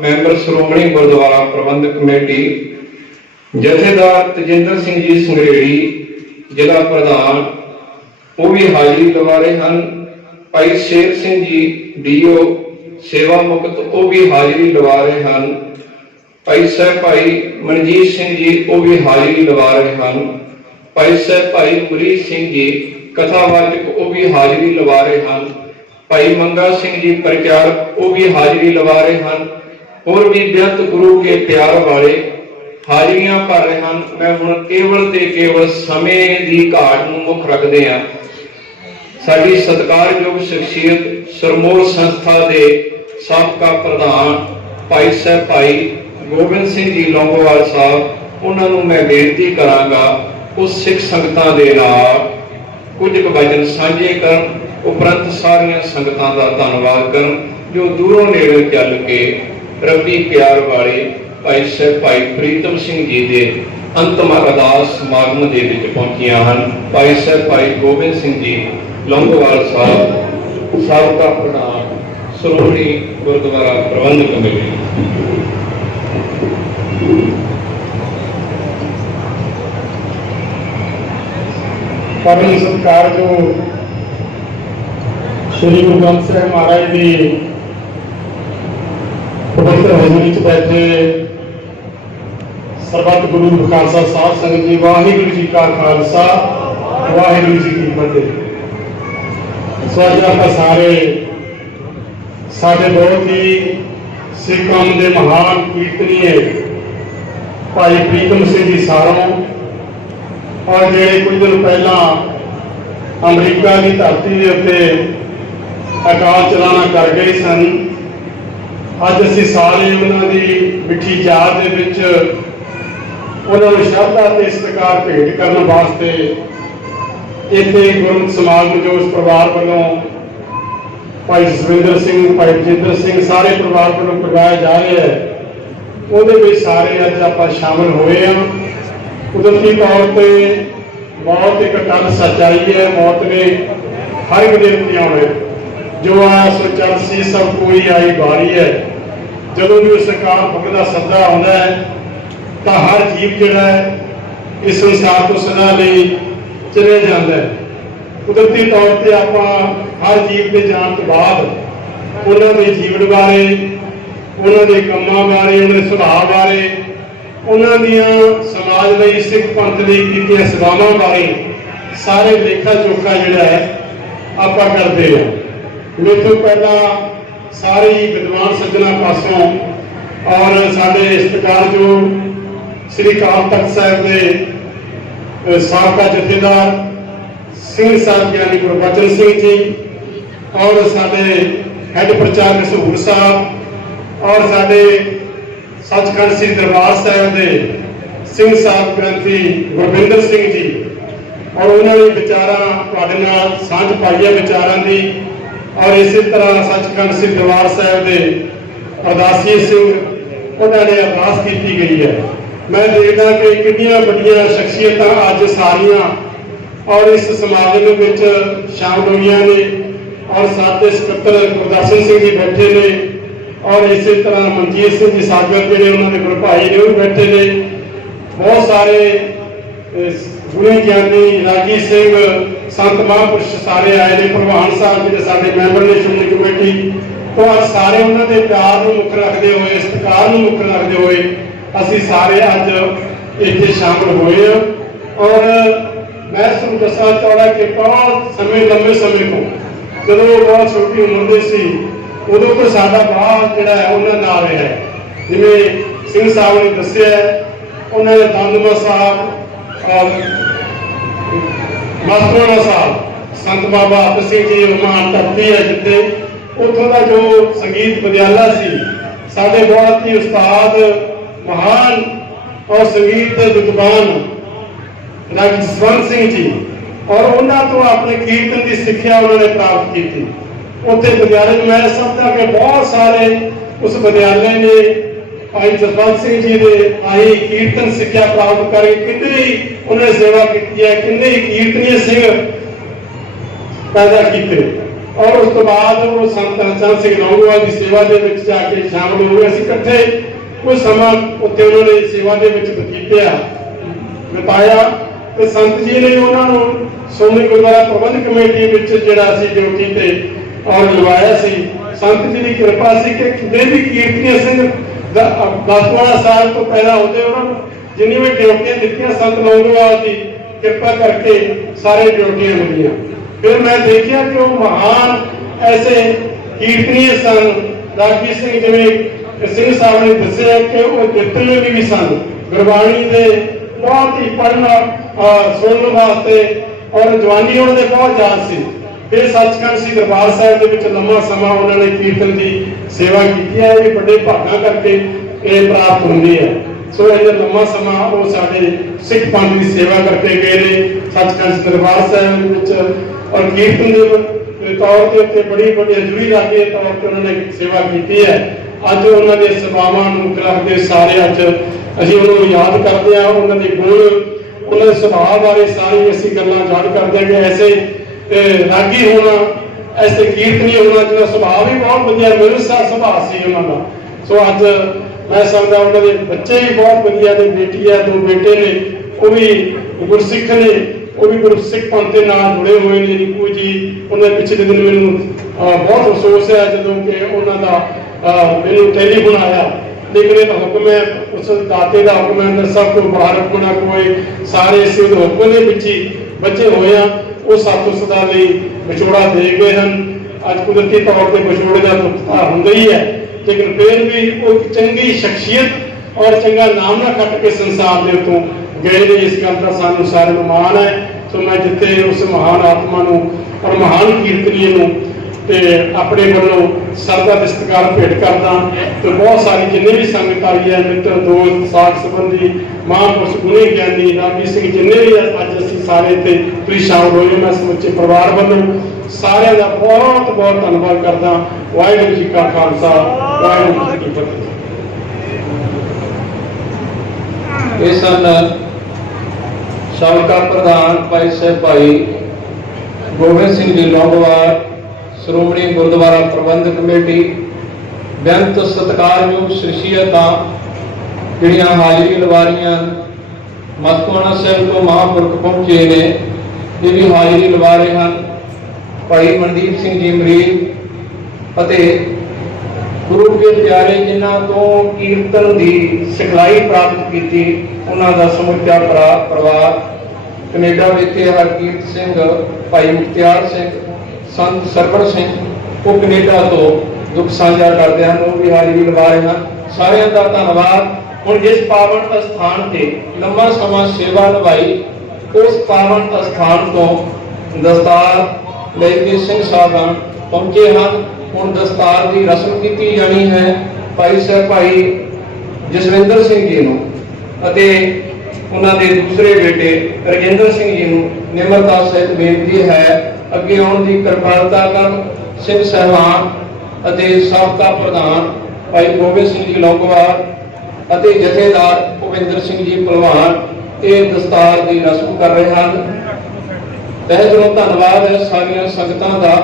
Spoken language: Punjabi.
ਮੈਂਬਰ ਸ਼੍ਰੋਮਣੀ ਗੁਰਦੁਆਰਾ ਪ੍ਰਬੰਧਕ ਕਮੇਟੀ, ਜਥੇਦਾਰ ਤਜਿੰਦਰ ਸਿੰਘ ਜੀ ਸੰਗਰੇੜੀ, ਜ਼ਿਲ੍ਹਾ ਪ੍ਰਧਾਨ, ਉਹ ਵੀ ਹਾਜ਼ਰੀ ਲਵਾ ਰਹੇ ਹਨ। ਭਾਈ ਸ਼ੇਰ ਸਿੰਘ ਜੀ, ਡੀਓ, ਸੇਵਾ ਮੁਕਤ, ਉਹ ਵੀ ਹਾਜ਼ਰੀ ਲਵਾ ਰਹੇ ਹਨ। ਭਾਈ ਸਾਹਿਬ ਭਾਈ ਮਨਜੀਤ ਸਿੰਘ ਜੀ, ਉਹ ਵੀ ਹਾਜ਼ਰੀ ਲਵਾ ਰਹੇ ਹਨ। ਭਾਈ ਸਾਹਿਬ ਭਾਈ ਗੁਰੀ ਸਿੰਘ ਜੀ, ਕਥਾਵਾਚਕ, ਉਹ ਵੀ ਹਾਜ਼ਰੀ ਲਵਾ ਰਹੇ ਹਨ। ਭਾਈ ਮੰਗਾ ਸਿੰਘ ਜੀ, ਪ੍ਰਚਾਰਕ, ਉਹ ਵੀ ਹਾਜ਼ਰੀ ਲਵਾ ਰਹੇ ਹਨ। ਹੋਰ ਵੀ ਬੇਅੰਤ ਗੁਰੂ ਕੇ ਪਿਆਰ ਵਾਲੇ ਹਾਜ਼ਰੀਆਂ ਭਰ ਰਹੇ ਹਨ। ਮੈਂ ਹੁਣ ਕੇਵਲ ਤੇ ਕੇਵਲ ਸਮੇਂ ਦੀ ਘਾਟ ਨੂੰ ਮੁੱਖ ਰੱਖਦੇ ਹਾਂ। ਸਾਡੀ ਸਤਿਕਾਰਯੋਗ ਸ਼ਖਸੀਅਤ ਸਰਮੋਰ ਸੰਸਥਾ ਦੇ ਸਾਬਕਾ ਪ੍ਰਧਾਨ ਭਾਈ ਸਾਹਿਬ ਭਾਈ ਗੋਬਿੰਦ ਸਿੰਘ ਜੀ ਲੌਂਗੋਵਾਲ ਸਾਹਿਬ, ਉਹਨਾਂ ਨੂੰ ਮੈਂ ਬੇਨਤੀ ਕਰਾਂਗਾ, ਉਸ ਸਿੱਖ ਸੰਗਤਾਂ ਦੇ ਨਾਲ ਕੁਝ ਕੁ ਵਚਨ ਸਾਂਝੇ ਕਰਨ, ਉਪਰੰਤ ਸਾਰੀਆਂ ਸੰਗਤਾਂ ਦਾ ਧੰਨਵਾਦ ਕਰਨ, ਜੋ ਦੂਰੋਂ ਨੇੜੇ ਚੱਲ ਕੇ ਰੱਬੀ ਪਿਆਰ ਵਾਲੇ ਭਾਈ ਸਾਹਿਬ ਭਾਈ ਪ੍ਰੀਤਮ ਸਿੰਘ ਜੀ ਦੇ ਅੰਤਮ ਅਰਦਾਸ ਸਮਾਗਮ ਦੇ ਵਿੱਚ ਪਹੁੰਚੀਆਂ ਹਨ। ਭਾਈ ਸਾਹਿਬ ਭਾਈ ਗੋਬਿੰਦ ਸਿੰਘ ਜੀ, ਲੰਗੋਵਾਲ ਸਾਹਿਬ ਸਾਬਕਾ ਪ੍ਰਧਾਨ ਸ਼੍ਰੋਮਣੀ ਗੁਰਦੁਆਰਾ ਪ੍ਰਬੰਧਕ ਕਮੇਟੀ। ਪਰਮ ਸਤਕਾਰ ਜੋ ਸ਼੍ਰੀ ਗੁਰੂ ਗ੍ਰੰਥ ਸਾਹਿਬ ਮਹਾਰਾਜ ਦੀ ਪਵਿੱਤਰ ਹਜ਼ੂਰੀ ਚ ਬੈਠੇ ਸਰਬੱਤ ਗੁਰੂ ਖਾਲਸਾ ਸਾਹਿਬ ਸੰਗਤ ਜੀ, ਵਾਹਿਗੁਰੂ ਜੀ ਕਾ ਖਾਲਸਾ, ਵਾਹਿਗੁਰੂ ਜੀ ਕੀ ਫਤਿਹ। ਸੋ ਅੱਜ ਆਪਾਂ ਸਾਰੇ, ਸਾਡੇ ਬਹੁਤ ਹੀ ਸਿੱਖ ਕੌਮ ਦੇ ਮਹਾਨ ਕੀਰਤਨੀਏ, ਭਾਈ ਪ੍ਰੀਤਮ ਸਿੰਘ ਜੀ ਸਾਰੋਂ, ਔਰ ਜਿਹੜੇ ਕੁਝ ਦਿਨ ਪਹਿਲਾਂ ਅਮਰੀਕਾ ਦੀ ਧਰਤੀ ਦੇ ਉੱਤੇ ਅਕਾਲ ਚਲਾਣਾ ਕਰ ਗਏ ਸਨ ਅੱਜ ਅਸੀਂ ਸਾਰੇ ਉਹਨਾਂ ਦੀ ਮਿੱਠੀ ਯਾਦ ਦੇ ਵਿੱਚ ਉਹਨਾਂ ਨੂੰ ਸ਼ਰਧਾ ਤੇ ਸਤਿਕਾਰ ਭੇਟ ਕਰਨ ਵਾਸਤੇ ਇੱਥੇ ਗੁਰਮਤਿ ਸਮਾਗਮ ਜੋ ਉਸ ਪਰਿਵਾਰ ਵੱਲੋਂ ਭਾਈ ਜਸਵਿੰਦਰ ਸਿੰਘ, ਭਾਈ ਜਿੰਦਰ ਸਿੰਘ ਸਾਰੇ ਪਰਿਵਾਰ ਵੱਲੋਂ ਪਗਾਇਆ ਜਾ ਰਿਹਾ ਹੈ। ਉਹਦੇ ਵਿੱਚ ਸਾਰੇ ਅੱਜ ਆਪਾਂ ਸ਼ਾਮਲ ਹੋਏ ਹਾਂ। ਕੁਦਰਤੀ ਤੌਰ ਤੇ ਮੌਤ ਇੱਕ ਟੱਲ ਸੱਚਾਈ ਹੈ। ਮੌਤ ਨੇ ਹਰ ਇੱਕ ਦੇ ਉੱਤੇ ਆਉਣਾ ਜੋ ਆਇਆ ਸੋ ਸੀ ਸਭ ਕੋਈ ਆਈ ਬਾਰੀ ਹੈ। ਜਦੋਂ ਵੀ ਉਸ ਸਰਕਾਰ ਭਗਤ ਦਾ ਸੱਦਾ ਆਉਂਦਾ ਹੈ, ਤਾਂ ਹਰ ਜੀਵ ਜਿਹੜਾ ਹੈ, ਇਸ ਸੰਸਾਰ ਤੋਂ ਸਦਾ ਲਈ ਚਲੇ ਜਾਂਦਾ ਹੈ। ਕੁਦਰਤੀ ਤੌਰ ਤੇ ਆਪਾਂ ਹਰ ਜੀਵ ਦੇ ਜਾਣ ਤੋਂ ਬਾਅਦ ਉਹਨਾਂ ਦੇ ਜੀਵਨ ਬਾਰੇ, ਉਹਨਾਂ ਦੇ ਕੰਮਾਂ ਬਾਰੇ, ਉਹਨਾਂ ਦੇ ਸੁਭਾਅ ਬਾਰੇ, ਉਹਨਾਂ ਦੀਆਂ ਸਮਾਜ ਲਈ, ਸਿੱਖ ਪੰਥ ਲਈ ਕੀਤੀਆਂ ਸੇਵਾਵਾਂ ਬਾਰੇ ਸਾਰੇ ਲੇਖਾ ਜੋਖਾ ਜਿਹੜਾ ਹੈ, ਆਪਾਂ ਕਰਦੇ ਹਾਂ। ਮੇਰੇ ਤੋਂ ਪਹਿਲਾਂ ਸਾਰੇ ਹੀ ਵਿਦਵਾਨ ਸੱਜਣਾ ਪਾਸੋਂ ਔਰ ਸਾਡੇ ਇਸ਼ਤਕਾਰਯੋਗ ਸ੍ਰੀ ਅਕਾਲ ਤਖਤ ਸਾਹਿਬ ਦੇ ਸਾਬਕਾ ਜਥੇਦਾਰ ਸਿੰਘ ਸਾਹਿਬ ਗਿਆਨੀ ਗੁਰਬਚਨ ਸਿੰਘ ਜੀ ਔਰ ਸਾਡੇ ਹੈੱਡ ਪ੍ਰਚਾਰਕ ਸਹੂਰ ਸਾਹਿਬ ਔਰ ਸਾਡੇ ਸੱਚਖੰਡ ਸ੍ਰੀ ਦਰਬਾਰ ਸਾਹਿਬ ਦੇ ਸਿੰਘ ਸਾਹਿਬ ਗ੍ਰੰਥੀ ਗੁਰਵਿੰਦਰ ਸਿੰਘ ਜੀ ਔਰ ਉਹਨਾਂ ਦੇ ਵਿਚਾਰਾਂ ਤੁਹਾਡੇ ਨਾਲ ਸਾਂਝ ਪਾਈਆਂ ਵਿਚਾਰਾਂ ਦੀ ਔਰ ਇਸੇ ਤਰ੍ਹਾਂ ਸੱਚਖੰਡ ਸ੍ਰੀ ਦਰਬਾਰ ਸਾਹਿਬ ਦੇ ਅਰਦਾਸੀ ਸਿੰਘ ਉਹਨਾਂ ਨੇ ਅਰਦਾਸ ਕੀਤੀ ਗਈ ਹੈ। ਮੈਂ ਦੇਖਦਾ ਕਿ ਕਿੰਨੀਆਂ ਵੱਡੀਆਂ ਸ਼ਖਸੀਅਤਾਂ ਅੱਜ ਸਾਰੀਆਂ ਔਰ ਇਸ ਸਮਾਗਮ ਵਿੱਚ ਸ਼ਾਮਲ ਹੋਈਆਂ ਨੇ ਔਰ ਸਾਡੇ ਸਕੱਤਰ ਗੁਰਦਰਸ਼ਨ ਸਿੰਘ ਜੀ ਬੈਠੇ ਨੇ ਔਰ ਇਸੇ ਤਰ੍ਹਾਂ ਮਨਜੀਤ ਸਿੰਘ ਜੀ ਸਾਗਰ ਜਿਹੜੇ ਉਹਨਾਂ ਦੇ ਗੁਰਭਾਈ ਨੇ ਉਹ ਵੀ ਬੈਠੇ ਨੇ। ਬਹੁਤ ਸਾਰੇ ਅਹ, ਗੁਣੀ ਗਿਆਨੀ ਰਾਜੀ ਸਿੰਘ ਸੰਤ ਮਹਾਂਪੁਰਸ਼ ਸਾਰੇ ਆਏ ਨੇ ਪ੍ਰਵਾਨ ਸਾਹਿਬ ਜਿਹੜੇ ਸਾਡੇ ਮੈਂਬਰ ਨੇ, ਸ਼੍ਰੋਮਣੀ ਕਮੇਟੀ। ਤੋਂ ਅੱਜ ਸਾਰੇ ਉਹਨਾਂ ਦੇ ਪਿਆਰ ਨੂੰ ਮੁੱਖ ਰੱਖਦੇ ਹੋਏ, ਸਤਿਕਾਰ ਨੂੰ ਮੁੱਖ ਰੱਖਦੇ ਹੋਏ ਅਸੀਂ ਸਾਰੇ ਅੱਜ ਇੱਥੇ ਸ਼ਾਮਲ ਹੋਏ ਹਾਂ। ਔਰ ਮੈਂ ਤੁਹਾਨੂੰ ਦੱਸਾਂ ਚਾਹੁੰਦਾ ਕਿ ਬਹੁਤ ਸਮੇਂ, ਲੰਬੇ ਸਮੇਂ ਤੋਂ ਜਦੋਂ ਉਹ ਬਹੁਤ ਛੋਟੀ ਉਮਰ ਦੇ ਸੀ, ਉਦੋਂ ਤੋਂ ਸਾਡਾ ਬਾਹ ਜਿਹੜਾ ਹੈ, ਉਹਨਾਂ ਨਾਲ ਰਿਹਾ ਜਿਵੇਂ ਸਿੰਘ ਸਾਹਿਬ ਨੇ ਦੱਸਿਆ ਉਹਨਾਂ ਦੇ ਦੰਦਮਾ ਸਾਹਿਬ ਔਰ ਸਾਹਿਬ, ਸੰਤ ਬਾਬਾ ਆਪ ਸਿੰਘ ਜੀ ਮਾਨ ਧਰਤੀ ਹੈ ਜਿੱਥੇ ਉੱਥੋਂ ਦਾ ਜੋ ਸੰਗੀਤ ਵਿਦਿਆਲਾ ਸੀ, ਸਾਡੇ ਬਹੁਤ ਹੀ ਉਸਤਾਦ, ਮਹਾਨ ਔਰ ਸੰਗੀਤ ਦੇ ਵਿਦਵਾਨ ਡਾਕਟਰ ਜਸਵੰਤ ਸਿੰਘ ਜੀ ਔਰ ਉਹਨਾਂ ਤੋਂ ਆਪਣੇ ਕੀਰਤਨ ਦੀ ਸਿੱਖਿਆ ਉਹਨਾਂ ਨੇ ਪ੍ਰਾਪਤ ਕੀਤੀ। ਉੱਥੇ ਵਿਦਿਆਲੇ ਨੂੰ ਮੈਂ ਸਮਝਦਾ ਕਿ ਬਹੁਤ ਸਾਰੇ ਉਸ ਵਿਦਿਆਲੇ ਨੇ ਭਾਈ ਜਸਵੰਤ ਸਿੰਘ ਜੀ ਦੇ ਆਈ ਕੀਰਤਨ ਸਿੱਖਿਆ ਪ੍ਰਾਪਤ ਕਰਕੇ ਕਿੰਨੇ ਹੀ ਸੇਵਾ ਕੀਤੀ ਹੈ, ਕਿੰਨੇ ਹੀ ਸਿੰਘ ਪੈਦਾ ਕੀਤੇ। ਔਰ ਉਸ ਤੋਂ ਬਾਅਦ ਉਹ ਸੰਤ ਹਰਚੰਦ ਸਿੰਘ ਲੌਂਗੋਵਾਲ ਦੀ ਸੇਵਾ ਦੇ ਵਿੱਚ ਜਾ ਕੇ ਸ਼ਾਮਲ ਹੋ ਗਏ। ਅਸੀਂ ਇਕੱਠੇ ਕੁਝ ਸਮਾਂ ਉੱਥੇ ਉਹਨਾਂ ਨੇ ਸੇਵਾ ਦੇ ਵਿੱਚ ਬਤੀਤਿਆ, ਬਿਤਾਇਆ ਤੇ ਸੰਤ ਜੀ ਨੇ ਉਹਨਾਂ ਨੂੰ ਸ਼੍ਰੋਮਣੀ ਗੁਰਦੁਆਰਾ ਪ੍ਰਬੰਧਕ ਕਮੇਟੀ ਵਿੱਚ ਜਿਹੜਾ ਸੀ ਡਿਊਟੀ ਤੇ ਔਰ ਲਵਾਇਆ ਸੀ। ਸੰਤ ਜੀ ਦੀ ਕਿਰਪਾ ਸੀ ਕਿ ਕਿਤੇ ਵੀ ਕੀਰਤਨੀ ਸਿੰਘ ਦਸਵਾਂ ਸਾਲ ਤੋਂ ਪੈਦਾ ਹੁੰਦੇ ਉਹਨਾਂ ਨੂੰ, ਜਿੰਨੀ ਵੀ ਡਿਊਟੀਆਂ ਦਿੱਤੀਆਂ ਸੰਤ ਲੌਂਗੋਵਾਲ ਦੀ ਕਿਰਪਾ ਕਰਕੇ ਸਾਰੇ ਡਿਊਟੀਆਂ ਮਿਲੀਆਂ ਫਿਰ ਮੈਂ ਦੇਖਿਆ ਕਿ ਉਹ ਮਹਾਨ ਐਸੇ ਕੀਰਤਨੀ ਸਨ, ਰਾਗੀ ਸਿੰਘ ਜਿਵੇਂ ਸਿੰਘ ਸਾਹਿਬ ਨੇ ਦੱਸਿਆ ਕਿ ਉਹ ਕੀਰਤਨੀਏ ਵੀ ਸਨ। ਗੁਰਬਾਣੀ ਦੇ ਬਹੁਤ ਹੀ ਪੜ੍ਹਨਾ ਸੁਣਨ ਵਾਸਤੇ ਔਰ ਜਵਾਨੀ ਉਹਨਾਂ ਦੇ ਬਹੁਤ ਯਾਦ ਸੀ। ਇਹ ਸੱਚਖੰਡ ਸ਼੍ਰੀ ਦਰਬਾਰ ਸਾਹਿਬ ਦੇ ਵਿੱਚ ਲੰਮਾ ਸਮਾਂ ਉਹਨਾਂ ਨੇ ਕੀਰਤਨ ਦੀ ਸੇਵਾ ਕੀਤੀ ਹੈ। ਇਹ ਵੱਡੇ ਭਾਗਾਂ ਕਰਕੇ ਇਹ ਪ੍ਰਾਪਤ ਹੁੰਦੀ ਹੈ। ਸੋ ਇਹ ਲੰਮਾ ਸਮਾਂ ਉਹ ਸਾਡੇ ਸਿੱਖ ਪੰਥ ਦੀ ਸੇਵਾ ਕਰਕੇ ਗਏ ਨੇ ਸੱਚਖੰਡ ਦਰਬਾਰ ਸਾਹਿਬ ਵਿੱਚ। ਔਰ ਕੀਰਤਨ ਦੇ ਤੌਰ ਤੇ ਉੱਤੇ ਬੜੀ ਵੱਡੀ ਅਜੂਰੀ ਰਾਗੀ ਤੌਰ ਤੇ ਉਹਨਾਂ ਨੇ ਸੇਵਾ ਕੀਤੀ ਹੈ। ਅੱਜ ਉਹਨਾਂ ਦੇ ਸੇਵਾਵਾਂ ਨੂੰ ਰੱਖਦੇ ਸਾਰੇ ਅੱਜ ਅਸੀਂ ਉਹਨਾਂ ਨੂੰ ਯਾਦ ਕਰਦੇ ਹਾਂ। ਉਹਨਾਂ ਦੇ ਗੁਣ ਉਹਨਾਂ ਦੇ ਸੁਭਾਅ ਬਾਰੇ ਸਾਰੀ ਅਸੀਂ ਗੱਲਾਂ ਜਾਣ ਕਰਦੇ ਹਾਂ ਕਿ ਐਸੇ ਅਹ, ਰਾਗੀ ਹੋਣਾ ਐਸੇ ਕੀਰਤਨੀ ਹੋਣਾ ਜਿਹਦਾ ਸੁਭਾਅ ਵੀ ਬਹੁਤ ਵਧੀਆ ਮਿਲਸਾ ਸੁਭਾਅ ਸੀ ਉਹਨਾਂ ਦਾ। ਸੋ ਅੱਜ ਮੈਂ ਸਮਝਦਾ ਉਹਨਾਂ ਦੇ ਬੱਚੇ ਵੀ ਬਹੁਤ ਵਧੀਆ ਨੇ ਬੇਟੀ ਹੈ ਦੋ ਬੇਟੇ ਨੇ ਉਹ ਵੀ ਗੁਰਸਿੱਖ ਨੇ ਉਹ ਵੀ ਗੁਰਸਿੱਖ ਪੰਥ ਦੇ ਨਾਲ ਜੁੜੇ ਹੋਏ ਨੇ ਨਿੱਕੂ ਜੀ ਉਹਨਾਂ ਪਿਛਲੇ ਦਿਨ ਮੈਨੂੰ ਬਹੁਤ ਅਫਸੋਸ ਹੈ ਜਦੋਂ ਕਿ ਉਹਨਾਂ ਦਾ ਮੈਨੂੰ ਟੈਲੀਫੋਨ ਆਇਆ ਲੇਕਿਨ ਇਹ ਹੁਕਮ ਹੈ ਉਸ ਦਾਤੇ ਦਾ ਹੁਕਮ ਹੈ ਸਭ ਤੋਂ ਬਾਹਰ ਹੁਕਮ ਕੋਈ ਸਾਰੇ ਇਸੇ ਹੁਕਮ ਦੇ ਵਿੱਚ ਹੀ ਬੱਚੇ ਹੋਏ ਆ। ਉਹ ਸਾਤੋਂ ਸਦਾ ਲਈ ਵਿਛੋੜਾ ਦੇ ਗਏ ਹਨ। ਅੱਜ ਕੁਦਰਤੀ ਤੌਰ ਤੇ ਵਿਛੋੜੇ ਦਾ ਦੁੱਖ ਹੁੰਦਾ ਹੀ ਹੈ, ਲੇਕਿਨ ਫਿਰ ਵੀ ਉਹ ਇੱਕ ਚੰਗੀ ਸ਼ਖਸੀਅਤ ਔਰ ਚੰਗਾ ਨਾਮ ਨਾ ਕੱਟ ਕੇ ਸੰਸਾਰ ਦੇ ਉੱਤੋਂ ਗਏ ਨੇ। ਇਸ ਗੱਲ ਦਾ ਸਾਨੂੰ ਸਾਰਿਆਂ ਨੂੰ ਮਾਣ ਹੈ। ਸੋ ਮੈਂ ਜਿੱਥੇ ਉਸ ਮਹਾਨ ਆਤਮਾ ਨੂੰ ਔਰ ਮਹਾਨ ਕੀਰਤਨੀਏ ਨੂੰ ਤੇ ਆਪਣੇ ਵੱਲੋਂ ਸਰਦਾ ਦੇ ਸਤਿਕਾਰ ਭੇਟ ਕਰਦਾ ਤੇ ਬਹੁਤ ਸਾਰੀ ਜਿੰਨੇ ਵੀ ਸੰਗਤ ਆਈ ਹੈ ਮਿੱਤਰ ਦੋਸਤ ਸਾਥ ਸੰਬੰਧੀ ਮਹਾਂਪੁਰਸ਼ ਗੁਣੀ ਗਿਆਨੀ ਰਾਮੀ ਸਿੰਘ ਜਿੰਨੇ ਵੀ ਅੱਜ ਅਸੀਂ ਸਾਰੇ ਇੱਥੇ ਤੁਸੀਂ ਸ਼ਾਮਲ ਹੋਏ ਹੋ, ਮੈਂ ਸਮੁੱਚੇ ਪਰਿਵਾਰ ਵੱਲੋਂ ਸਾਰਿਆਂ ਦਾ ਬਹੁਤ ਬਹੁਤ ਧੰਨਵਾਦ ਕਰਦਾ। ਵਾਹਿਗੁਰੂ ਜੀ ਕਾ ਖਾਲਸਾ ਵਾਹਿਗੁਰੂ ਜੀ ਕੀ ਫਤਿਹ। ਇਹ ਸਨ ਸਾਬਕਾ ਪ੍ਰਧਾਨ ਭਾਈ ਸਾਹਿਬ ਭਾਈ ਗੋਬਿੰਦ ਸਿੰਘ ਜੀ ਲੌਂਗੋਵਾਲ ਸ਼੍ਰੋਮਣੀ ਗੁਰਦੁਆਰਾ ਪ੍ਰਬੰਧਕ ਕਮੇਟੀ, ਬੇਅੰਤ ਸਤਿਕਾਰਯੋਗ ਸ਼ਖਸੀਅਤਾਂ ਜਿਹੜੀਆਂ ਹਾਜ਼ਰੀ ਲਵਾਰੀਆਂ ਮਤਕਾਣਾ ਸਾਹਿਬ ਤੋਂ ਮਹਾਂਪੁਰਖ ਪਹੁੰਚੇ ਨੇ, ਇਹ ਵੀ ਹਾਜ਼ਰੀ ਲਵਾ ਰਹੇ ਹਨ। ਭਾਈ ਮਨਦੀਪ ਸਿੰਘ ਜੀ ਮਰੀਦ ਅਤੇ ਗੁਰੂ ਦੇ ਪਿਆਰੇ ਜਿਨ੍ਹਾਂ ਤੋਂ ਕੀਰਤਨ ਦੀ ਸਿਖਲਾਈ ਪ੍ਰਾਪਤ ਕੀਤੀ, ਉਹਨਾਂ ਦਾ ਸਮੁੱਚਾ ਭਰਾ ਪਰਿਵਾਰ ਕੈਨੇਡਾ ਵਿਖੇ ਹਰਕੀਰਤ ਸਿੰਘ, ਭਾਈ ਮੁਖਤਿਆਰ ਸਿੰਘ ਸੰਤ ਸਰਵਰ ਸਿੰਘ, ਉਹ ਕੈਨੇਡਾ ਤੋਂ ਦੁੱਖ ਸਾਂਝਾ ਕਰਦੇ ਹਨ, ਉਹ ਵੀ ਹਾਜ਼ਰੀ ਲਵਾ ਰਹੇ ਹਨ ਸਾਰਿਆਂ ਦਾ ਧੰਨਵਾਦ। ਹੁਣ ਜਿਸ ਪਾਵਨ ਅਸਥਾਨ ਤੇ ਲੰਮਾ ਸਮਾਂ ਸੇਵਾ ਨਿਭਾਈ, ਉਸ ਪਾਵਨ ਅਸਥਾਨ ਤੋਂ ਦਸਤਾਰ ਲੈ ਕੇ ਸਿੰਘ ਸਾਹਿਬਾਨ ਪਹੁੰਚੇ ਹਨ। ਹੁਣ ਦਸਤਾਰ ਦੀ ਰਸਮ ਕੀਤੀ ਜਾਣੀ ਹੈ ਭਾਈ ਸਾਹਿਬ ਭਾਈ ਜਸਵਿੰਦਰ ਸਿੰਘ ਜੀ ਨੂੰ ਅਤੇ ਉਹਨਾਂ ਦੇ ਦੂਸਰੇ ਬੇਟੇ ਰਜਿੰਦਰ ਸਿੰਘ ਜੀ ਨੂੰ। ਨਿਮਰਤਾ ਸਹਿਤ ਬੇਨਤੀ ਹੈ ਅੱਗੇ ਆਉਣ ਦੀ ਕਿਰਪਾਲਤਾ ਕਰਨ ਸਿੰਘ ਸਹਿਬਾਨ ਅਤੇ ਸਾਬਕਾ ਪ੍ਰਧਾਨ ਭਾਈ ਗੋਬਿੰਦ ਸਿੰਘ ਜੀ ਲੌਂਗੋਵਾਲ ਅਤੇ ਜਥੇਦਾਰ ਭੁਪਿੰਦਰ ਸਿੰਘ ਜੀ ਪਹਿਲਵਾਨ ਇਹ ਦਸਤਾਰ ਦੀ ਰਸਮ ਕਰ ਰਹੇ ਹਨ। ਤਹਿ ਦਿਲੋਂ ਧੰਨਵਾਦ ਹੈ ਸਾਰੀਆਂ ਸੰਗਤਾਂ ਦਾ।